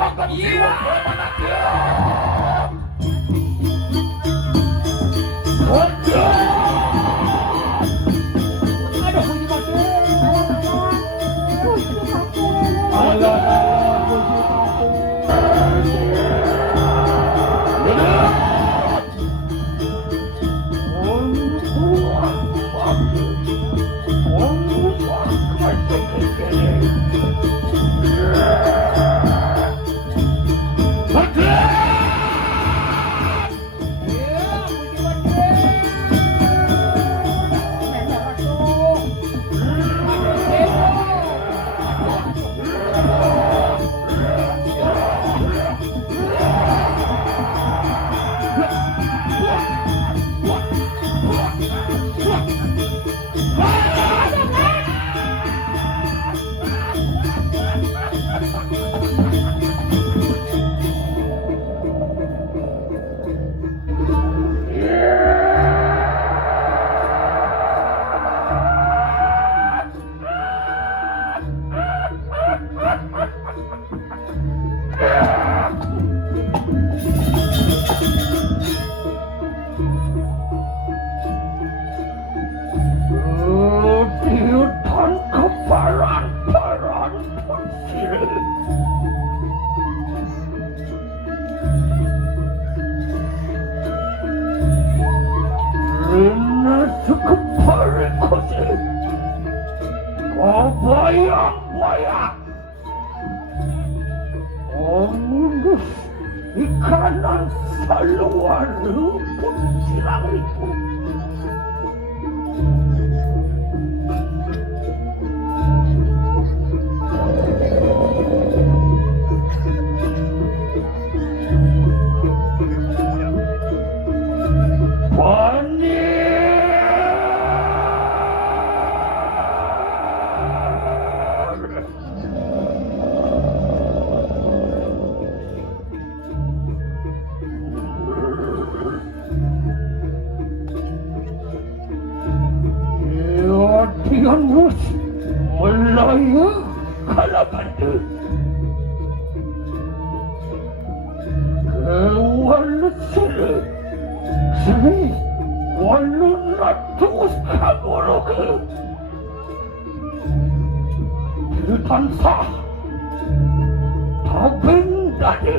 Iya. Aduh, puji mati. Puji mati. Alah, puji mati. Ikanan saluaru pun silangku. Tianus Melaya Kalabanda Kewalesir Sri Walunatus Kamoroke Tirtansah Tabendade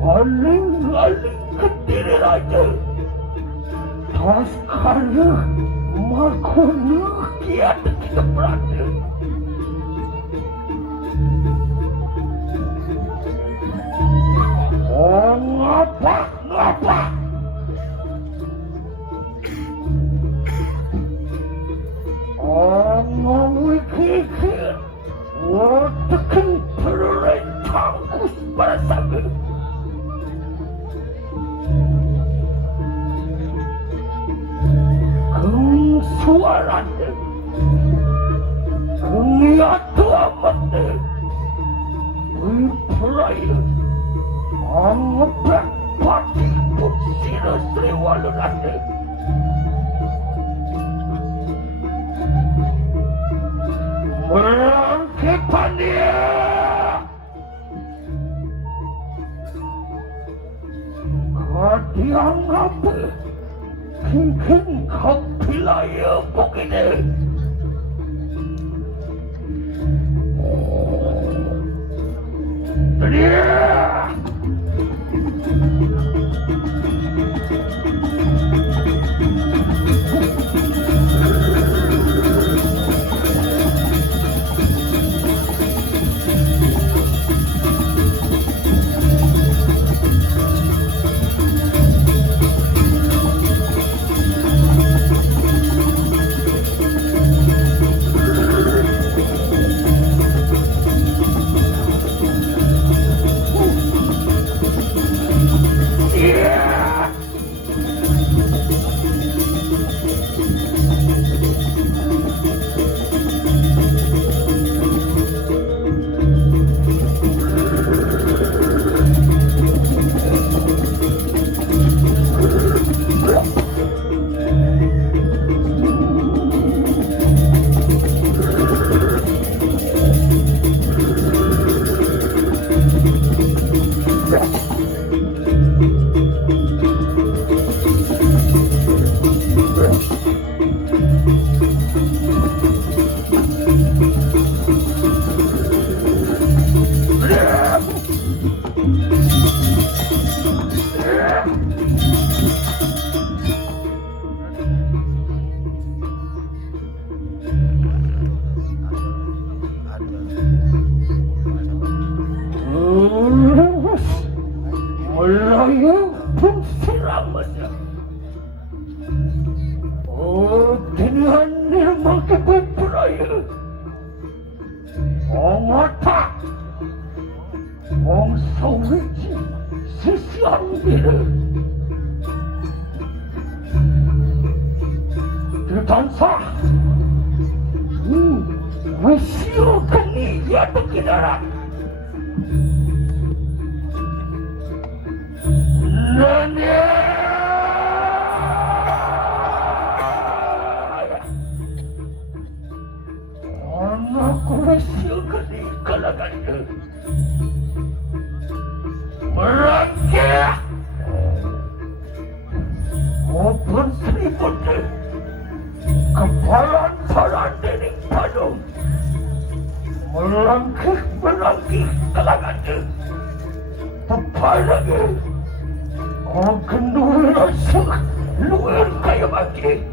Aling-aling Kediri Raja Taskara Makunu kiat kita berada. Oh ngapa? Oh ngawikikir. Oh tekan perintahku pada sahabat. Suaranya Niatu amatnya Wipraya Angebek pati Putsina Sriwalunanya Merangkipannya Kadiang apa King kapilaya begini. Dia. 몰라요, 분실하면서 어디니 한 일 먹게 베풀어요. 옹호타 몽소리지 시시한 길을 단사 왜 시어간이 야득이더라. 너네 어느 시어간이 갈라간다. 뭐랄게 오픈 스리본들 그 파란 데는 바로 물랑기 갈라간다. 또 파랗게 그 누구라서 누구일까요 맞지?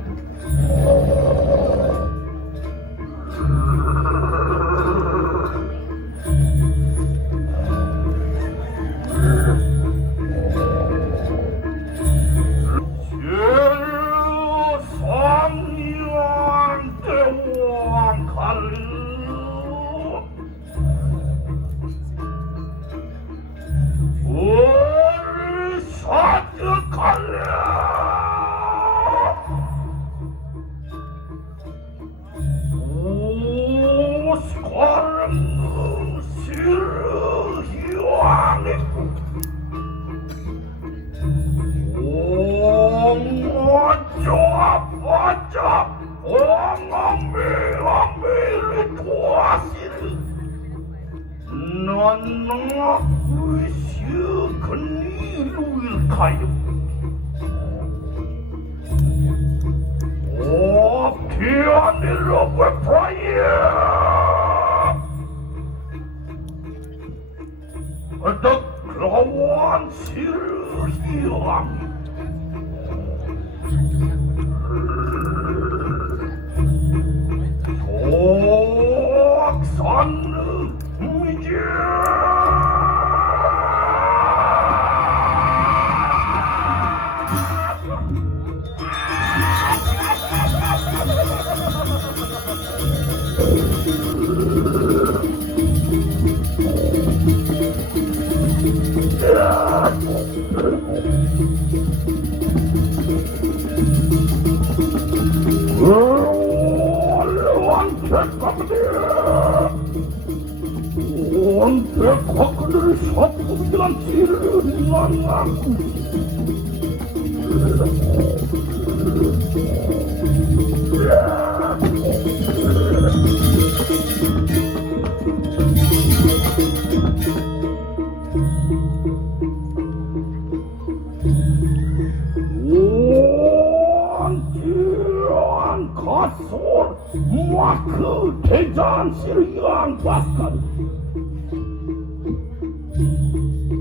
그 대장실을 양박한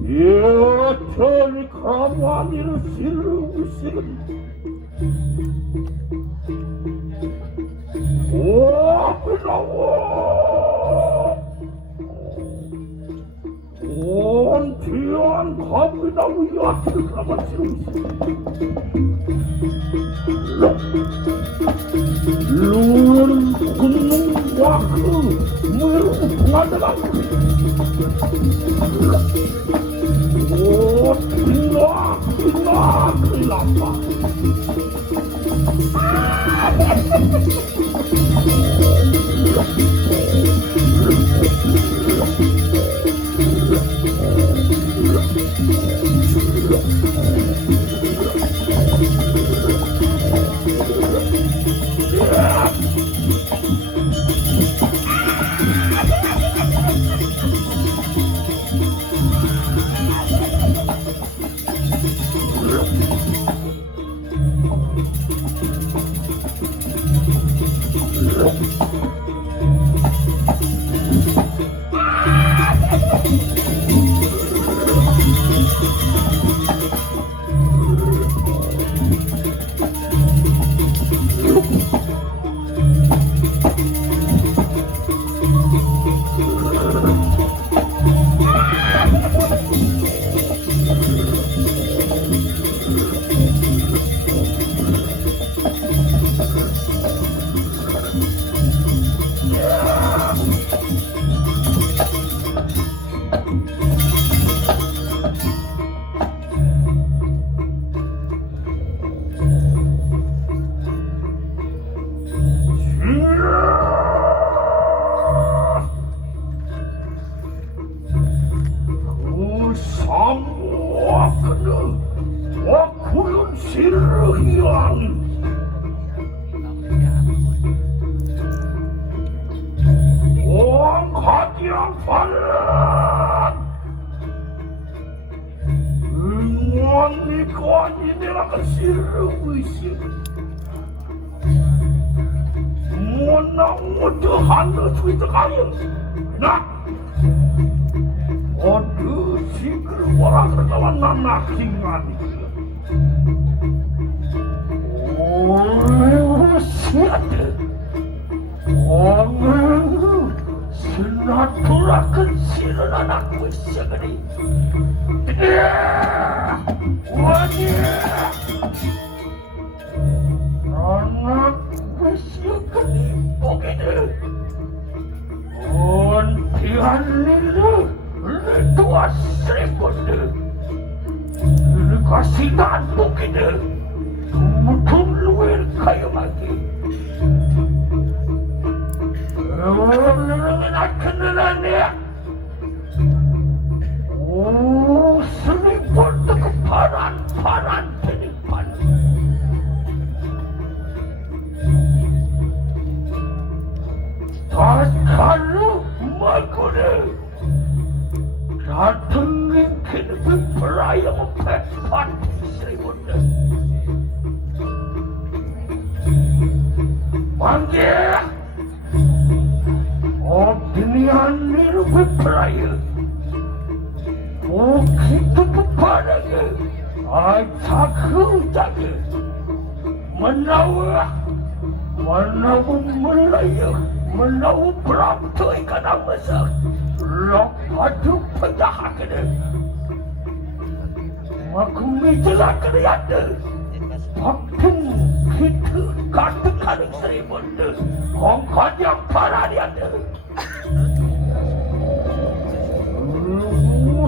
여전히 가만히를 실으시는 오비나워 온 귀한 가비나워 여튼 가만 실으시는 루는 굽는 와크 무를 통하다가 오 큰나 큰일 났다. 내가 싫은 의식 뭐나 어쩌 한다 수있어 가요 나 어느 시끄러 뭐라 그러다 왔나 나 긴가니 오 시한테 오늘 신나토라 큰 실을 안 하고 있어그리 원이 나나 시어그리 보게들 원피한 일을 도왔을 건데 이것이 난 보게들 동무통루에 가요마기 오늘은 아픈 아니야. 오, 스님 볼때그 파란 테니판. 다칼로 막으래. 같은 게 플라이어 패판 스님인데. 왕계. 어디니안 일을 베풀어요 오키도 부파라게 아이 자크자게 만나고 몰라요 만나고 브라부터이가 남아서 럭파트 퍼다 하기를 마금 미쳐가 그래야 돼 박튼 키트 같은 가능성이 뭔데 건가장 파라리야 돼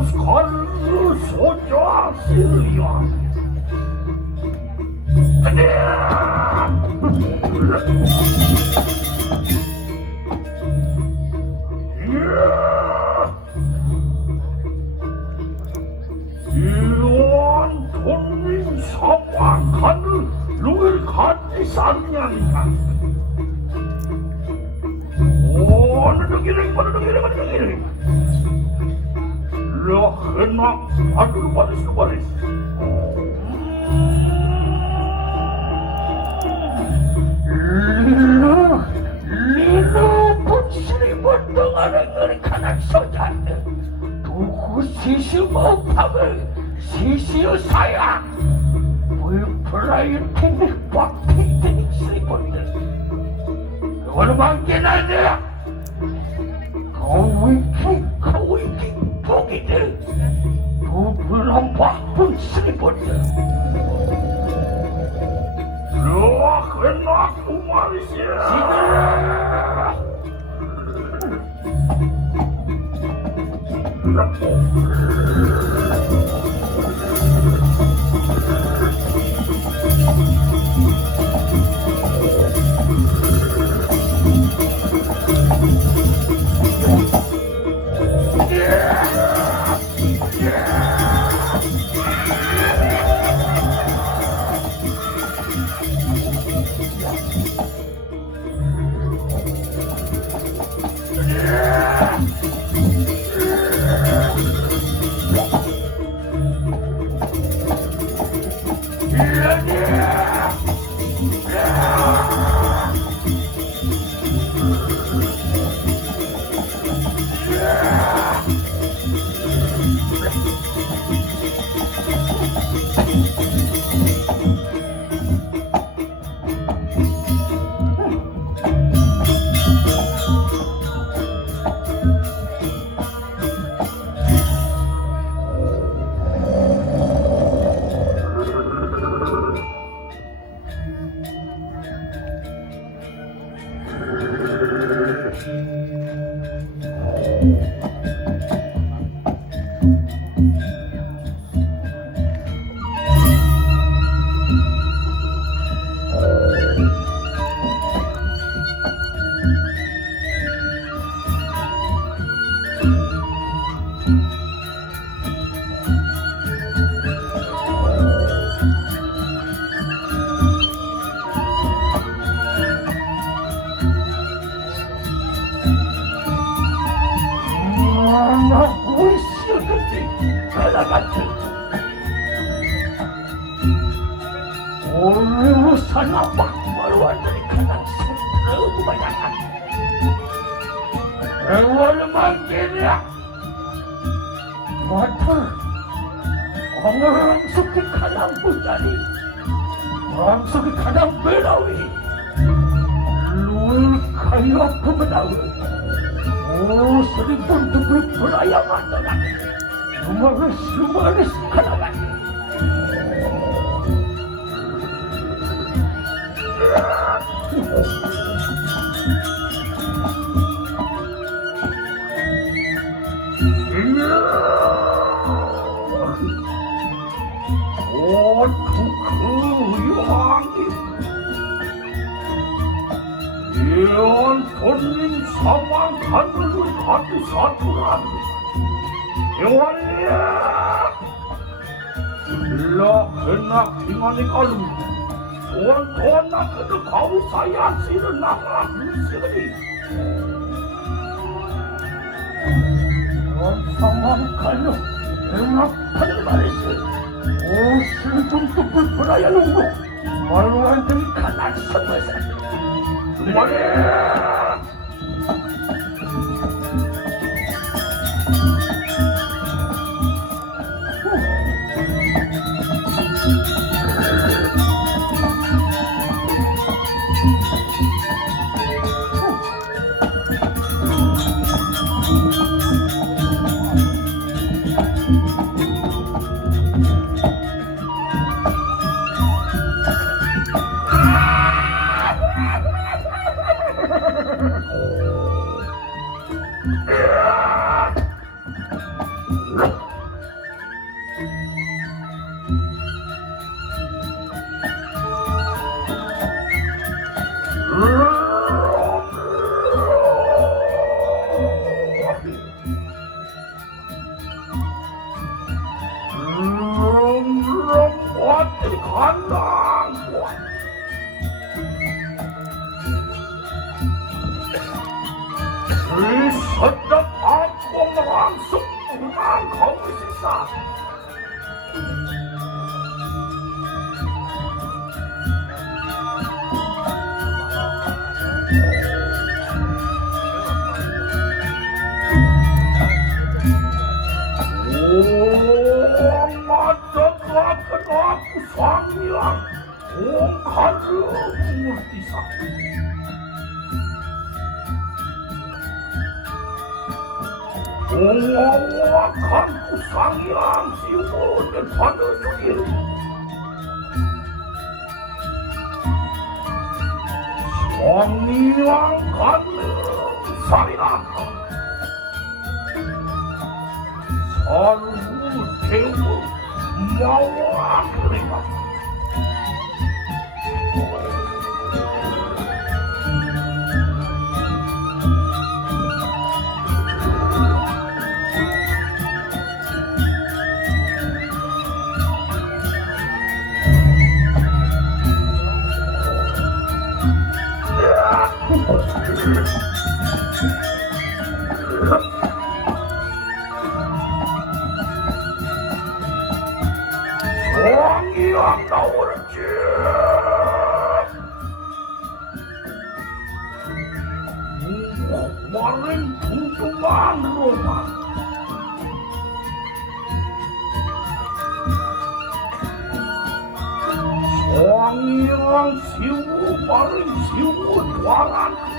스칼르 소자 시르야 이런 돈님 사왕하는 누굴 같이 샀냐니까 어느 저기를 러흐나 아들 버리스 리로 본실이 번동하는 걸 가난 소자네 누구 시시모 팝을 시시오 사야 불플라이팅이 박테이트닉 쓰리본데 그거는 망개나네 거위킹 보기들 두불한 박분 쓰리본데 러흐나 구마리시야 하나만 완전히 가장 스러우마야. 애월만 깨냐? 와타 어머랑속이 가장 부자리 어랑속이 가장 외로위 룰 가요 부모다위 오소리 분두불 불어야 만더라 수마를 시카나가니 이런 본인 상황 하늘을 같이 사투라 대원이야 일러 그나 빙하니 깔음 돈 나그도 가우사야 씨를 나가 무시그리 이런 상황 깔려 대납하는 말이지 오 실종도 불편하야 놓고 말로 완전히 가난한 선물사 말이야! 어디 간다? 이 선덕 아코망수 우랑 거기시사 상이랑 공가르 물티사 공와와 간구 상이랑 시우고는 받아주길 상이랑 간구 상이랑 사르무 태우 마와 그리마 왕이랑 나오는지 마른 분수만으로만 왕이랑 시우 마른 시우 왕한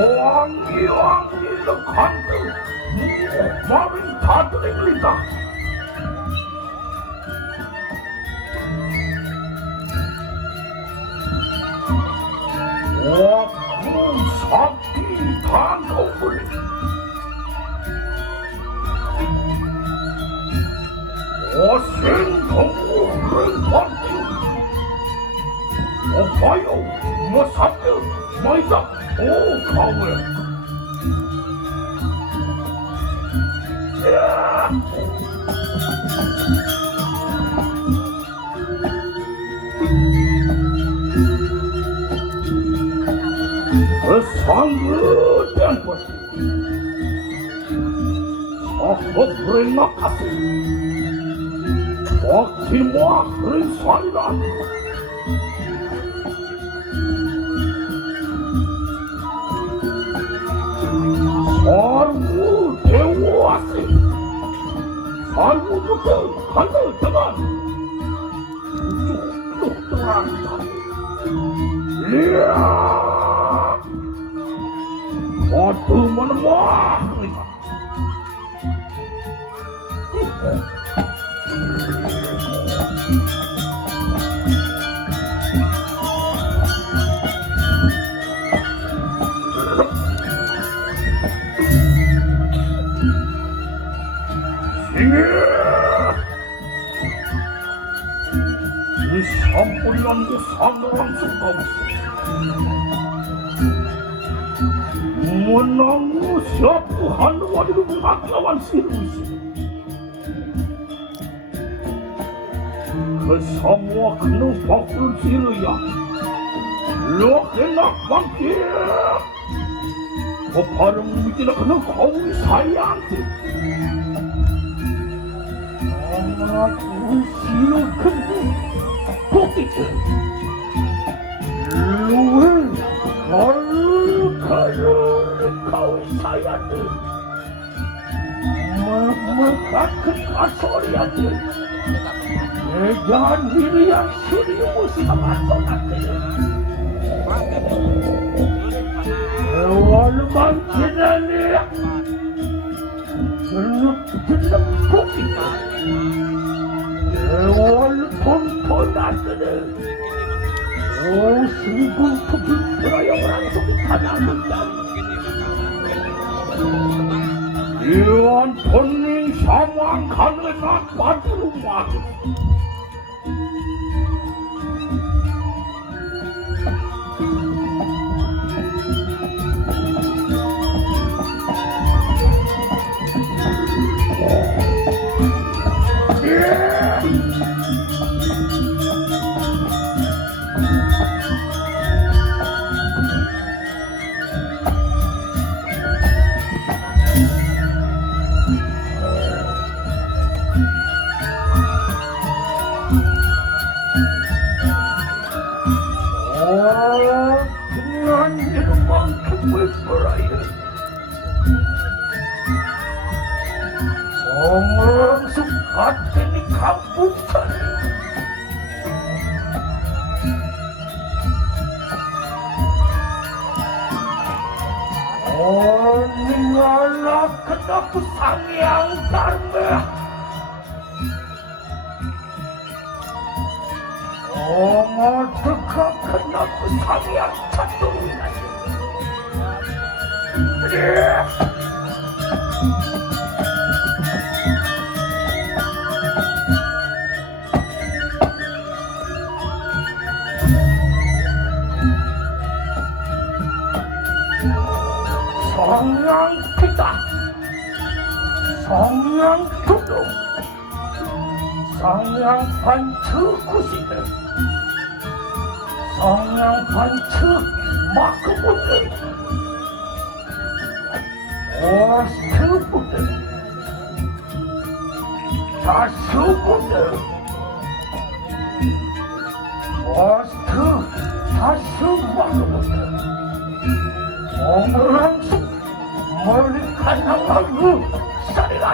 왕이왕이를 간등 마음이 다 들이니까 사기 다 넣어버리 생동물을 뭐 있어? 오, 가오야. 야! 그 상긋한 것이 저거 불을 막았어. 먹힌 모아 그런 소리라. 살구 대우왔어. 살구부터 간다더만 뚝뚝 돌아간다. 이야, 어떠면 뭐야? 이 산불이라는 게 상당한 수가 없어. 원나무 샤프 한와리로 아까만 시루시. 그 사모와 그는 박수를 지르야. 로케나 광기. 그 발음 무지나 그는 거울이 사이한테. 우시로 큰데 고기들 루을 가을 사이한테. 같은 가소리한테. 대단 일이야 시리우스가 맞서갔대. 얼만 지나니 들럭 고기들 월 pompo nasıl? O sungguh kebetulan orang itu tanahkan. Iwan pening sama karena batu rumah. 그냥 이만큼 왜 벌어요? 어머스 같으니 가부터. 니가 그렇게 상향 다르네. 어머스가 그렇게 상향 찾동이라니. 성냥피다. 성냥투도. 성냥판츠 구시들. 성냥판츠 마크부들. 오스트부들. 다스부들. 오스트 다스 마크부들. 오므랑스 멀리 가나가고 소리가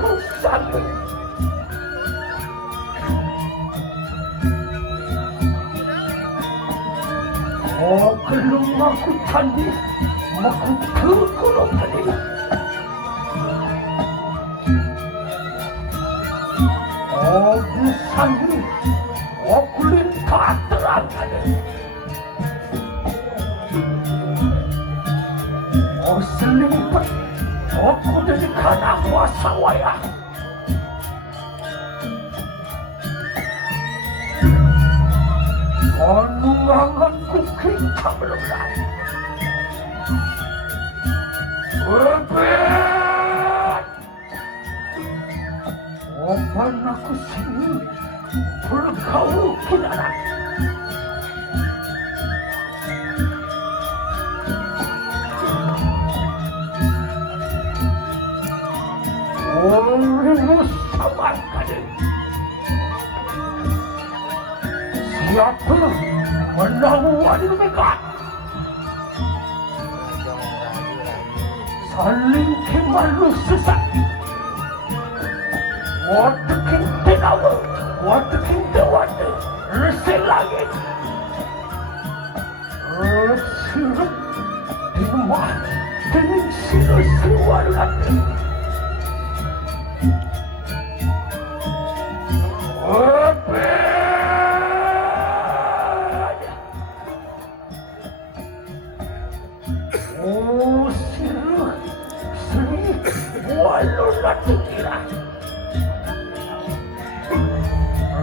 kusange. belum aku candi, aku terkurung tadi. Sandi, aku lintas terang tadi. Selimpat, aku jadi kana kuasa wayah. Anunganganku kita belum lain. Berbet! Opan aku sini berkau kinaran. Oleh sabar kadang. Siapa menawan mereka? Saling kemalu sesat. Waktu kita tahu, waktu kita wadah, resel lagi. Resel di rumah, dengan silu keluar lagi.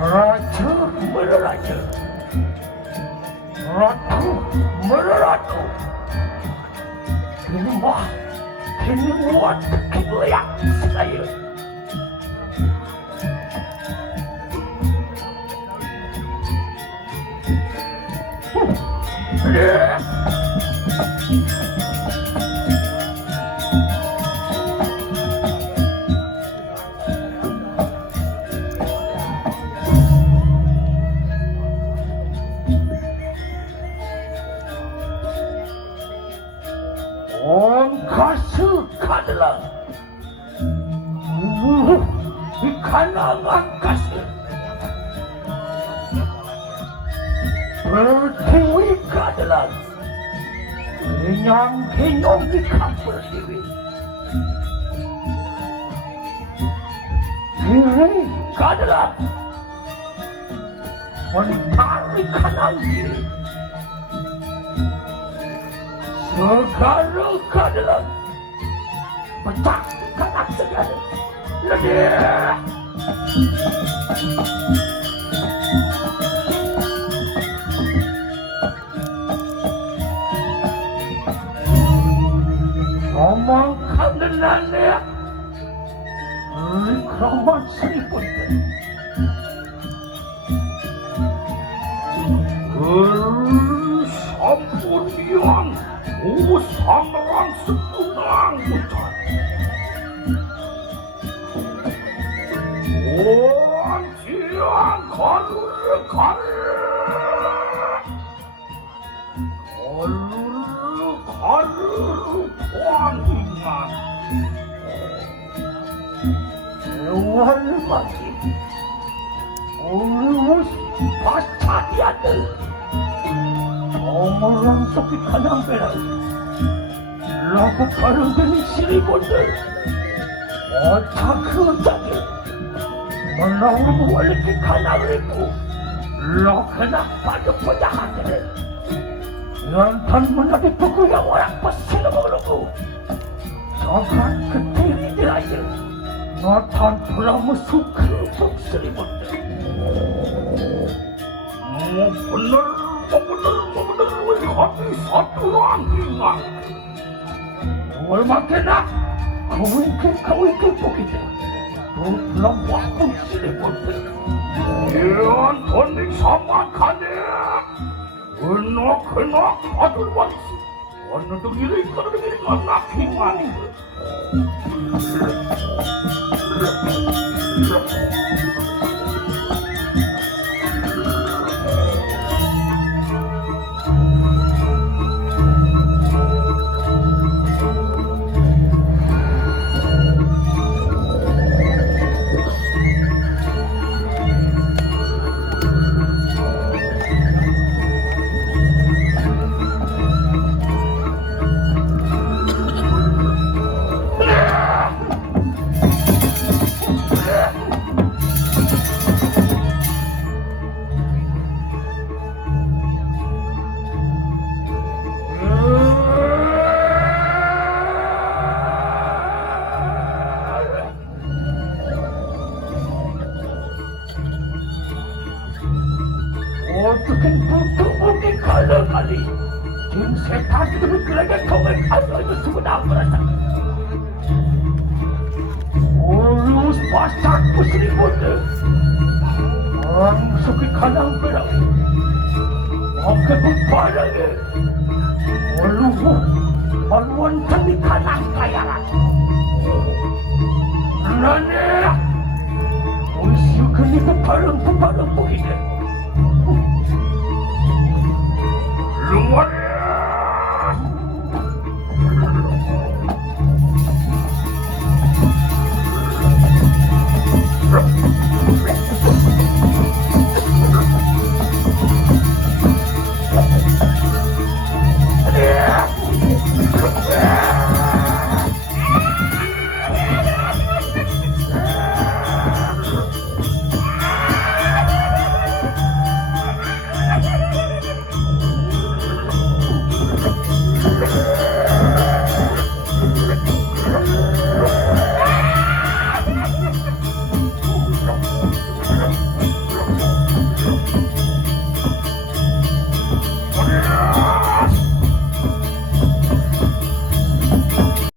Ratu meratu, ratu meratu. Kini muat kebelayak saya. Adalah ikan angkasa bertiwi adalah kenyang ikan bertiwi diri adalah mencari kanan diri segala adalah pecah kanak segala ledeh. Omongkan dengannya Rikraman seripun sampun yang usahakan setunang putar. Siang kalur puangingan hewan mati ulus pasca tiada orang sepi kanang berat laku parang geni siri bonda otak kerjanya menawan balik ke kanang itu lo kena pada penjahatnya lantan menjadi buku yang orang pasti menunggu jangan ketiri diraya Nathan telah masuk ke selimut benar hati satu ranggingan makanya kau ikut begitu dalam waktu selimut yang tonik sama kane kena atur waris warna diri nakingan pasti demikiannya kau ada itu sudah merasa. Ulus pasar pusribut. Ang suki kanang perang. Oke berpadanya. Uluhu. Paluan kami kanang kayaran. Nane. Usiu kini peparang begini. Luar